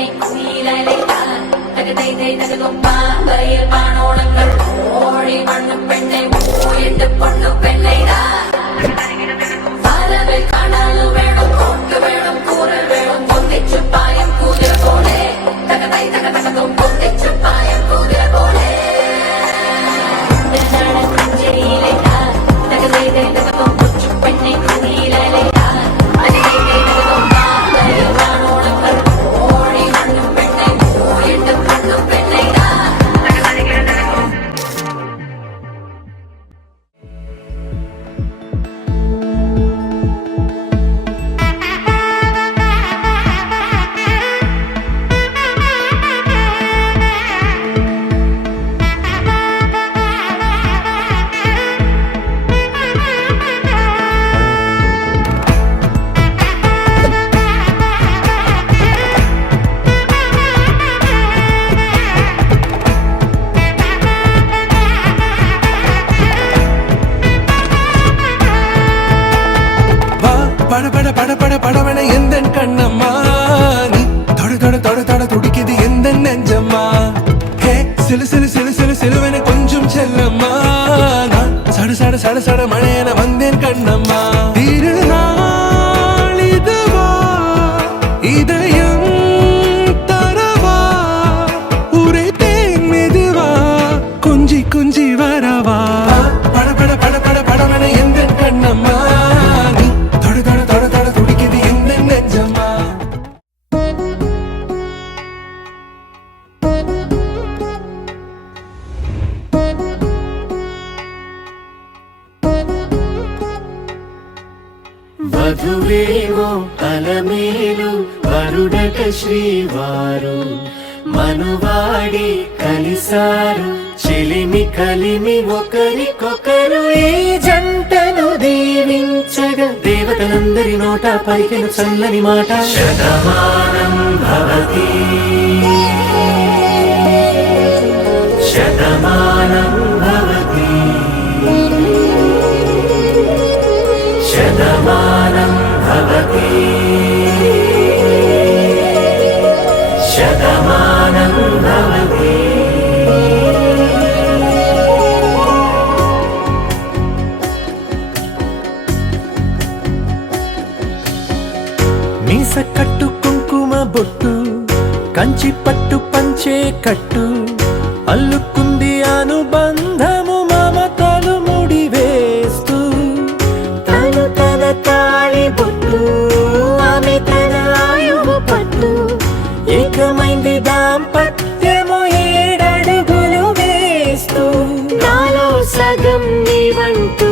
പെണ്ണെ കുയിലലയാൻ തകതൈതൈ തകതൊമ്പാമ്പയിൽ പാണോളങ്ങൾ ഓഴി മണ്ണും പെണ്ണെ പോയിട്ട് പൊണ്ണു പെണ്ണൈതാ സാലവൽ കാണാലു വേണം കോട്ട് വേണം കൂറൽ വേണം പൊന്നിച്ചു പായം കുതിര പോലെ തകതൈ തകതകതും പൊന്നിച്ചു പായം കുതിര പോലെ തകതൈതൈ തകതും കൊച്ചു പെണ്ണെ കുയിലലയാൻ படபட எந்தன் கண்ணம்மா நீ தொட தொட தொட தொட துடிக்குது எந்தன் நெஞ்சம்மா ஹே சிலு சிலு சிலு சிலு சிலுவென கொஞ்சம் செல்லம்மா நான் சட சட சட சட மழையென வந்தேன் கண்ணம்மா திருநாள் இதுவா இதயம் தரவா உரைத்தேன் மெதுவா கொஞ்சி கொஞ்சி வரவா படபட படபட படவென எந்தன் கண்ணம்மா వధువేవో అలమేలు వరుడట శ్రీవారు మనువాడి కలిసారు చెలిమి కలిమి ఒకరికొకరు ఈ జంటను దీవించగా దేవతలందరి నోట పలికిన చల్లని మాట శతమానం భవతి శతమానం భవతి శతమానం భవతి శతమానం భవతి మీస కట్టు కుంకుమ బొట్టు కంచి పట్టు పంచే కట్టు అల్లుకుంది అనుబంధము మమతలు ముడివేస్తూ తను తన తాళి బొట్టు ఆమె తన ఆయువు పట్టు ఏకమైంది దాంపత్యము 7 అడుగులు వేస్తూ నాలో సగం నీవంటూ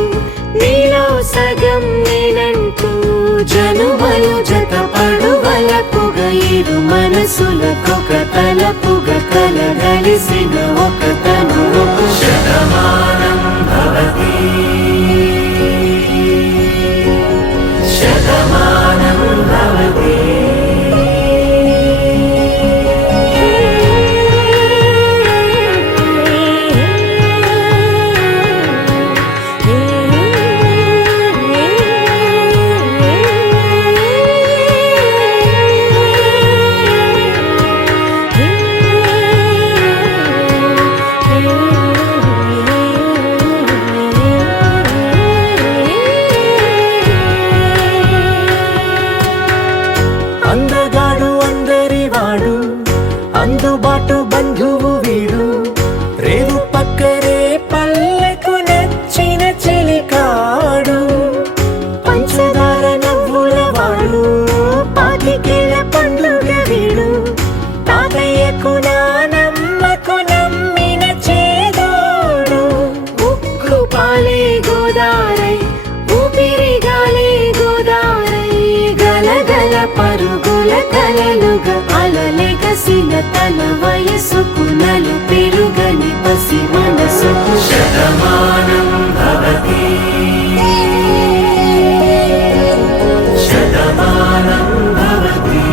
నీలో సగం నేనంటూ జనుమలు జతపడువలపుగ ఇరు మనసులకొక తలపుగ కలగలిసిన ఒక తను శతమానం భవతి శతమానం భవతి అందుబాటు బంధువు వీడు రేవు పక్కరే పల్లెకు నచ్చిన చెలికాడు పంచదార నవ్వుల వాడు పాతికేల పండుగ వీడు తాతయ్యకు నానమ్మకు నమ్మిన చేదోడు ఉక్కు పాలే గోదారై ఊపిరి గాలే గోదారై గలగల పరుగుల కలలుగా అలలెగసిన తన వయసుకు నలు పెరుగని పసి మనసుకు శతమానం భవతి శతమానం భవతి